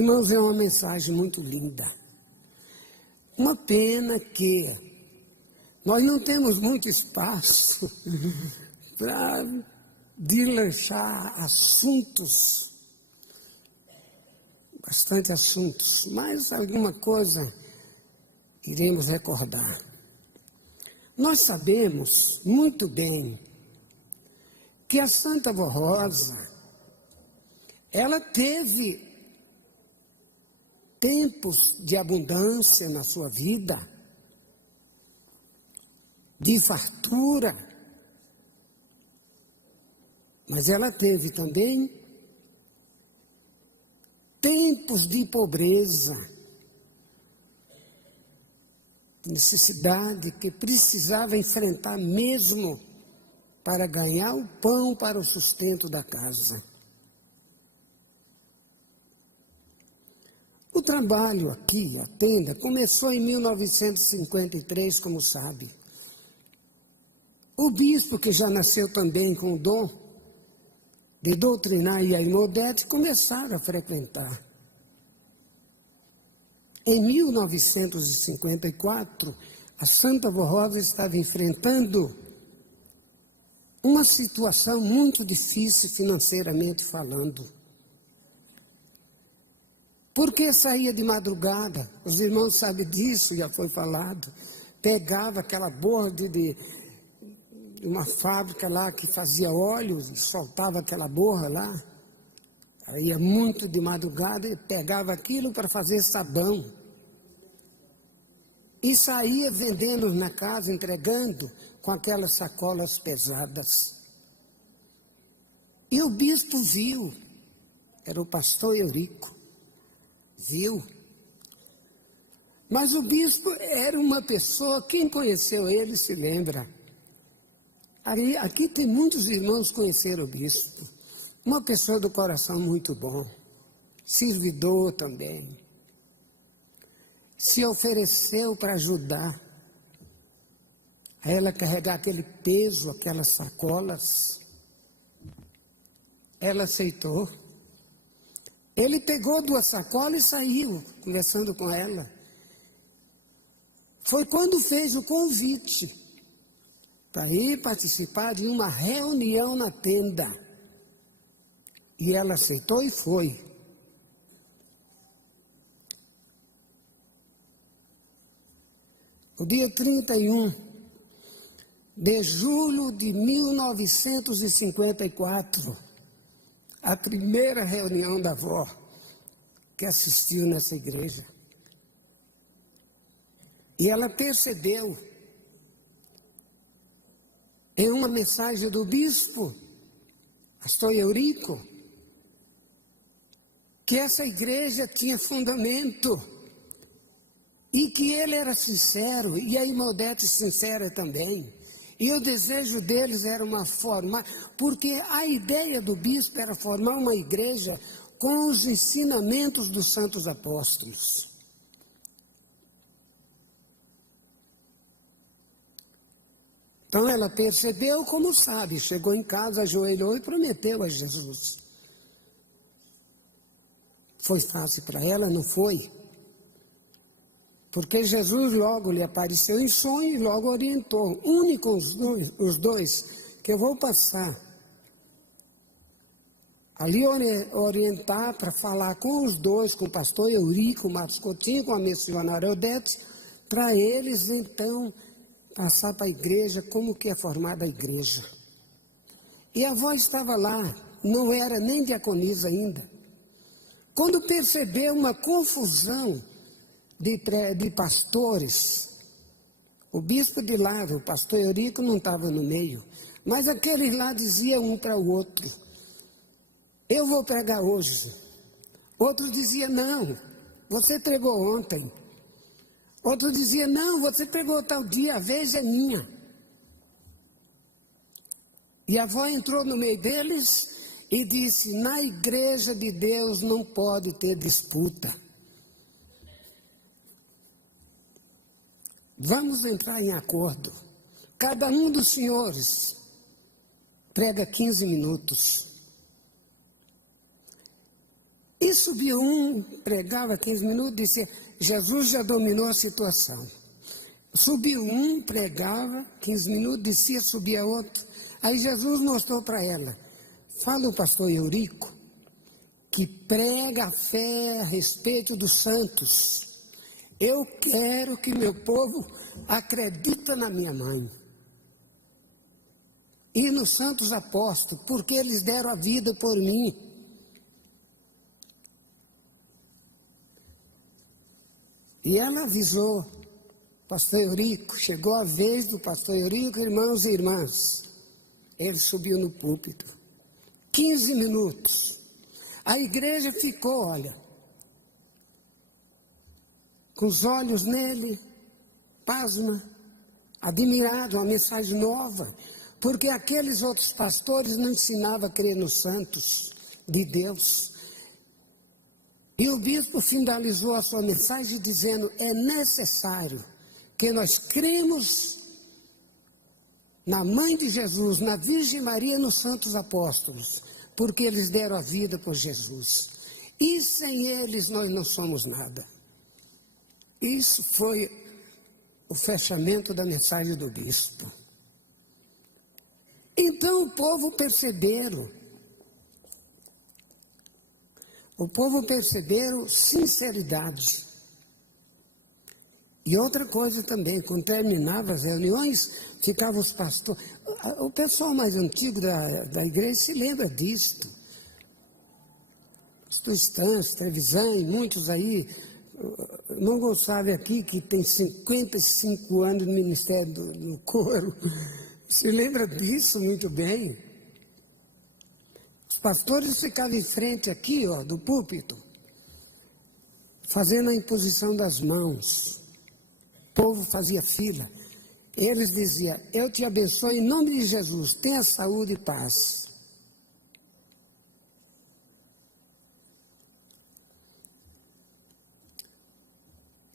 Irmãos, é uma mensagem muito linda. Uma pena que nós não temos muito espaço para deslanchar assuntos, bastante assuntos, mas alguma coisa iremos recordar. Nós sabemos muito bem que a Santa Vó Rosa, ela teve tempos de abundância na sua vida, de fartura, mas ela teve também tempos de pobreza, de necessidade que precisava enfrentar mesmo para ganhar o pão para o sustento da casa. O trabalho aqui, a tenda, começou em 1953, como sabe. O bispo, que já nasceu também com o dom de doutrinar, e a irmã Odete começaram a frequentar. Em 1954, a Santa Vó Rosa estava enfrentando uma situação muito difícil financeiramente falando. Porque saía de madrugada, os irmãos sabem disso, já foi falado, pegava aquela borra de uma fábrica lá que fazia óleo, e soltava aquela borra lá, ia muito de madrugada e pegava aquilo para fazer sabão. E saía vendendo na casa, entregando com aquelas sacolas pesadas. E o bispo viu, era o pastor Eurico. Viu? Mas o bispo era uma pessoa, quem conheceu ele se lembra. Aqui tem muitos irmãos que conheceram o bispo. Uma pessoa do coração muito bom, servidor também. Se ofereceu para ajudar a ela carregar aquele peso, aquelas sacolas. Ela aceitou. Ele pegou 2 sacolas e saiu, conversando com ela. Foi quando fez o convite para ir participar de uma reunião na tenda. E ela aceitou e foi. No dia 31 de julho de 1954, a primeira reunião da avó que assistiu nessa igreja. E ela percebeu, em uma mensagem do bispo, pastor Eurico, que essa igreja tinha fundamento e que ele era sincero, e a irmã Odete sincera também. E o desejo deles era porque a ideia do bispo era formar uma igreja com os ensinamentos dos santos apóstolos. Então ela percebeu, como sabe, chegou em casa, ajoelhou e prometeu a Jesus. Foi fácil para ela? Não foi. Porque Jesus logo lhe apareceu em sonho e logo orientou. Único os dois que eu vou passar ali orientar para falar com os dois, com o pastor Eurico, o Marcos Coutinho, com a missionária Odete, para eles então passar para a igreja como que é formada a igreja. E a avó estava lá, não era nem diaconisa ainda. Quando percebeu uma confusão de pastores, o bispo de lá, o pastor Eurico, não estava no meio, mas aqueles lá diziam um para o outro: eu vou pregar hoje. Outros diziam: não, você pregou ontem. Outros diziam: não, você pregou tal dia, a vez é minha. E a avó entrou no meio deles e disse: na igreja de Deus não pode ter disputa. Vamos entrar em acordo. Cada um dos senhores prega 15 minutos. E Aí subia um, pregava 15 minutos, dizia, Jesus já dominou a situação. Subiu um, pregava 15 minutos, descia, subia outro. Aí Jesus mostrou para ela, fala o pastor Eurico, que prega a fé a respeito dos santos. Eu quero que meu povo acredite na minha mãe. E nos santos apóstolos, porque eles deram a vida por mim. E ela avisou, pastor Eurico, chegou a vez do pastor Eurico, irmãos e irmãs. Ele subiu no púlpito. 15 minutos. A igreja ficou, olha, com os olhos nele, pasma, admirado, uma mensagem nova, porque aqueles outros pastores não ensinavam a crer nos santos de Deus. E o bispo finalizou a sua mensagem dizendo, é necessário que nós cremos na mãe de Jesus, na Virgem Maria e nos santos apóstolos, porque eles deram a vida por Jesus. E sem eles nós não somos nada. Isso foi o fechamento da mensagem do bispo. Então o povo perceberam sinceridade. E outra coisa também, quando terminavam as reuniões, ficavam os pastores. O pessoal mais antigo da igreja se lembra disto. Pastor Estância, Trevisan e muitos aí. O irmão Gonçalves aqui, que tem 55 anos no ministério do coro, se lembra disso muito bem. Os pastores ficavam em frente aqui, ó, do púlpito, fazendo a imposição das mãos. O povo fazia fila. Eles diziam, eu te abençoo em nome de Jesus, tenha saúde e paz.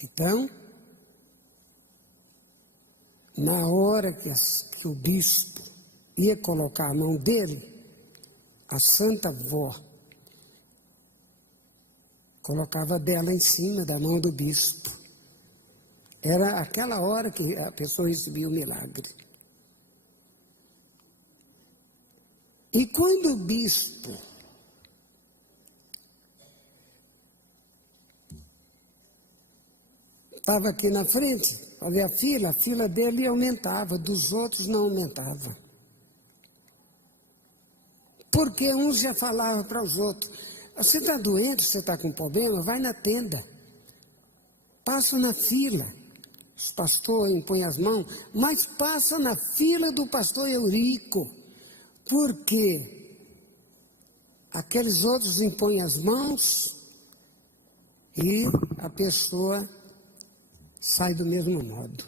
Então, na hora que o bispo ia colocar a mão dele, a Santa Vó colocava dela em cima da mão do bispo. Era aquela hora que a pessoa recebia o milagre. E quando o bispo estava aqui na frente, havia a fila dele aumentava, dos outros não aumentava. Porque uns já falavam para os outros, você está doente, você está com problema, vai na tenda. Passa na fila. Os pastores impõem as mãos, mas passa na fila do pastor Eurico. Porque aqueles outros impõem as mãos e a pessoa sai do mesmo modo.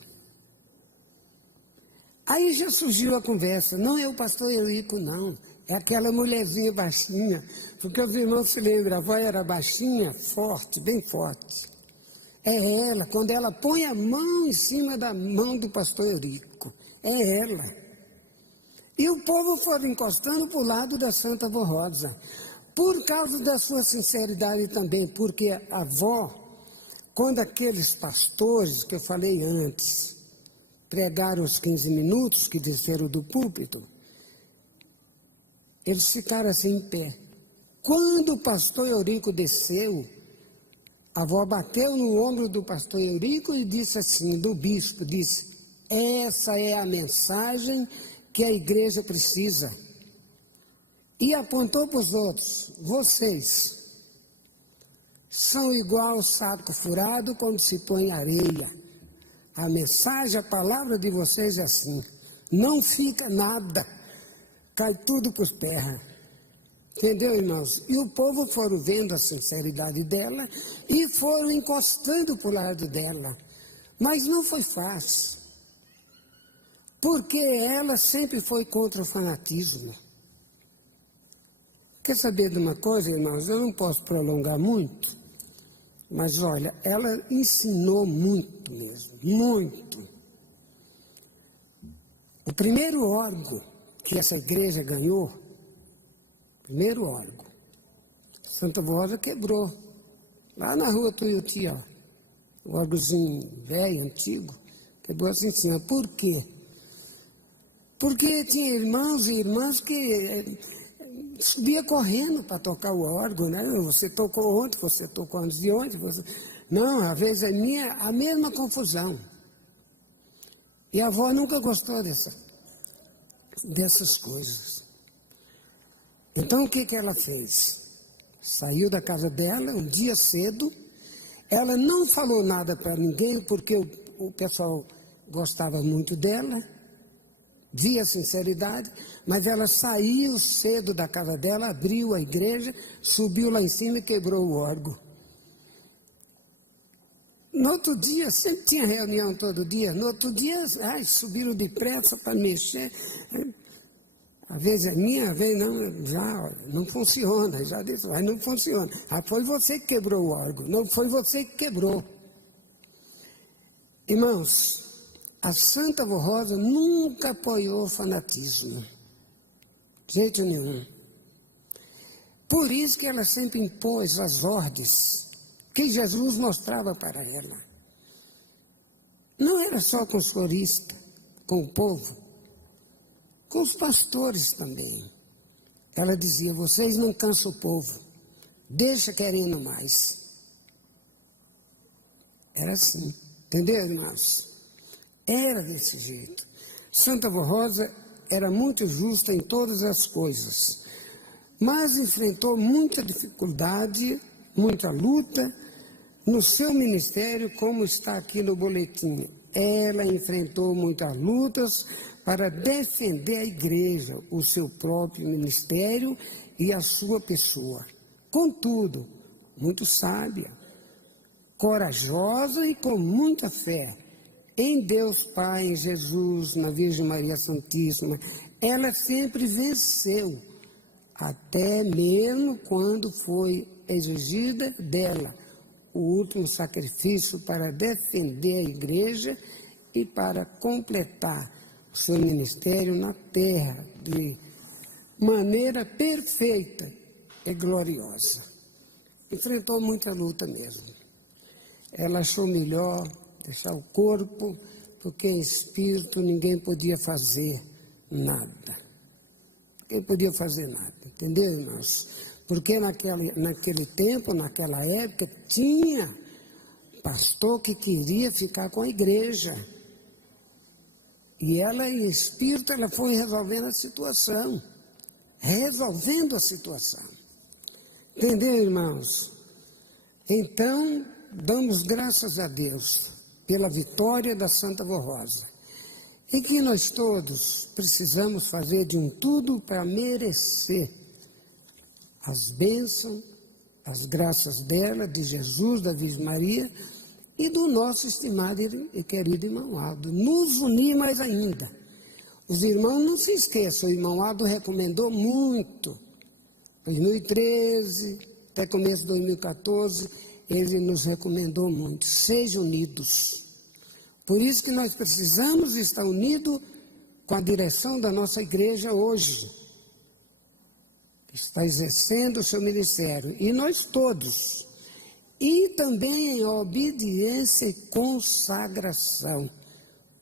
Aí já surgiu a conversa, não é o pastor Eurico não, é aquela mulherzinha baixinha, porque os irmãos se lembram, a avó era baixinha, forte, bem forte. É ela, quando ela põe a mão em cima da mão do pastor Eurico, é ela. E o povo foi encostando para o lado da Santa Vó Rosa, por causa da sua sinceridade também, porque a avó, quando aqueles pastores que eu falei antes, pregaram os 15 minutos que desceram do púlpito, eles ficaram assim em pé. Quando o pastor Eurico desceu, a avó bateu no ombro do pastor Eurico e disse assim, do bispo, disse, essa é a mensagem que a igreja precisa. E apontou para os outros, vocês são igual ao saco furado quando se põe areia. A mensagem, a palavra de vocês é assim, não fica nada, cai tudo por terra. Entendeu, irmãos? E o povo foram vendo a sinceridade dela e foram encostando para o lado dela. Mas não foi fácil, porque ela sempre foi contra o fanatismo. Quer saber de uma coisa, irmãos? Eu não posso prolongar muito, mas olha, ela ensinou muito mesmo, muito. O primeiro órgão que essa igreja ganhou, primeiro órgão, Santa Rosa quebrou. Lá na rua Tuiuti, ó. O órgãozinho velho, antigo, quebrou assim em cima. Por quê? Porque tinha irmãos e irmãs que subia correndo para tocar o órgão, né? Você tocou ontem, você tocou antes de ontem. Não, às vezes é a mesma confusão. E a avó nunca gostou dessas coisas. Então o que ela fez? Saiu da casa dela um dia cedo. Ela não falou nada para ninguém, porque o pessoal gostava muito dela, via sinceridade, mas ela saiu cedo da casa dela, abriu a igreja, subiu lá em cima e quebrou o órgão. No outro dia, sempre tinha reunião todo dia, no outro dia, subiram depressa para mexer. Às vezes é minha, às vezes não, já não funciona, já disse, mas não funciona. Foi você que quebrou o órgão, não foi você que quebrou. Irmãos, a Santa Avó Rosa nunca apoiou o fanatismo, de jeito nenhum. Por isso que ela sempre impôs as ordens que Jesus mostrava para ela. Não era só com os coristas, com o povo, com os pastores também. Ela dizia, vocês não cansam o povo, deixa querendo mais. Era assim, entendeu, irmãos? Era desse jeito. Santa Avó Rosa era muito justa em todas as coisas, mas enfrentou muita dificuldade, muita luta no seu ministério, como está aqui no boletim. Ela enfrentou muitas lutas para defender a igreja, o seu próprio ministério e a sua pessoa. Contudo, muito sábia, corajosa e com muita fé em Deus Pai, em Jesus, na Virgem Maria Santíssima. Ela sempre venceu, até mesmo quando foi exigida dela o último sacrifício para defender a igreja e para completar o seu ministério na terra de maneira perfeita e gloriosa. Enfrentou muita luta mesmo. Ela achou melhor deixar o corpo, porque em espírito ninguém podia fazer nada. Ninguém podia fazer nada, entendeu, irmãos? Porque naquele tempo, naquela época, tinha pastor que queria ficar com a igreja. E ela, em espírito, ela foi resolvendo a situação. Resolvendo a situação. Entendeu, irmãos? Então, damos graças a Deus pela vitória da Santa Avó Rosa. E que nós todos precisamos fazer de um tudo para merecer as bênçãos, as graças dela, de Jesus, da Virgem Maria e do nosso estimado e querido irmão Aldo. Nos unir mais ainda. Os irmãos não se esqueçam, o irmão Aldo recomendou muito. 2013, até começo de 2014, ele nos recomendou muito. Sejam unidos. Por isso que nós precisamos estar unidos com a direção da nossa igreja hoje. Está exercendo o seu ministério. E nós todos. E também em obediência e consagração.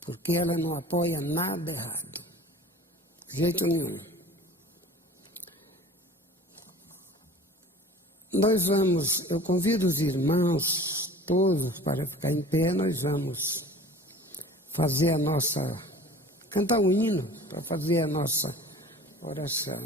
Porque ela não apoia nada errado. De jeito nenhum. Eu convido os irmãos todos para ficar em pé, nós vamos fazer cantar um hino para fazer a nossa oração.